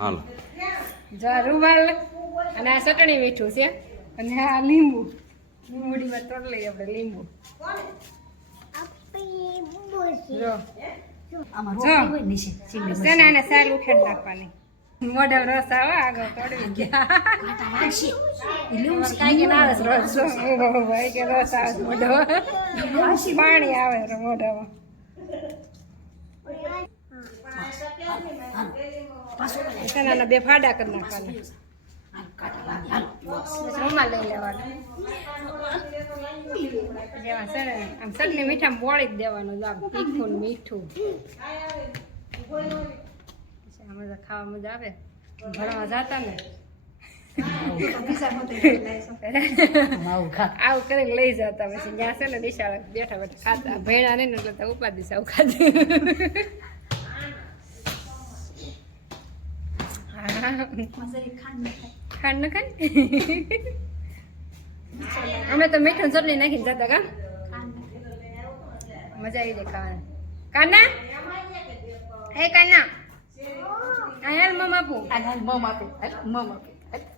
હાલો જા રૂમાલ અને આ ચટણી મીઠું છે અને આ લીંબુ લીંબુડીમાં તોડ લઈએ આપણે લીંબુ જો છે ને આને સાલ ઉખેડ નાખવાની મોઢા રસ આવે આગળ તોડવી ગયા કાંઈ ના આવે રસ ભાઈ કે રસ આવે મોઢો પાણી આવે મોઢામાં એના બે ફાડા કરી નાખવાના રૂમાલ લઈ લેવાનો જેવા છે ને આમ ચટણી મીઠામાં બોળી જ દેવાનું આમ તીખું મીઠું મજા ખાવા મજા આવે ભણવા જતા ને આવું કરીને લઈ જતા પછી ત્યાં છે ને નિશાળે બેઠા બેઠા ખાતા ભેણા નહીં ને એટલે ઉપાધિ સાવ ખાધી ખાંડ ન ખાય અમે તો મીઠું ચટણી નાખીને જતા કા મજા આવી જાય ખાવાની કાના હે કાના હાલ મમ આપું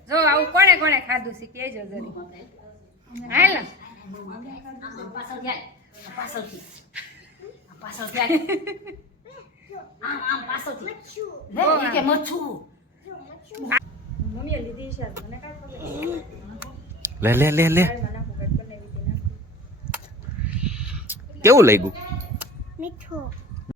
જો આવું કોણે કોણે ખાધું છે કેજો જરી હાલ લે લે લે લે કેવું લાગ્યું મીઠું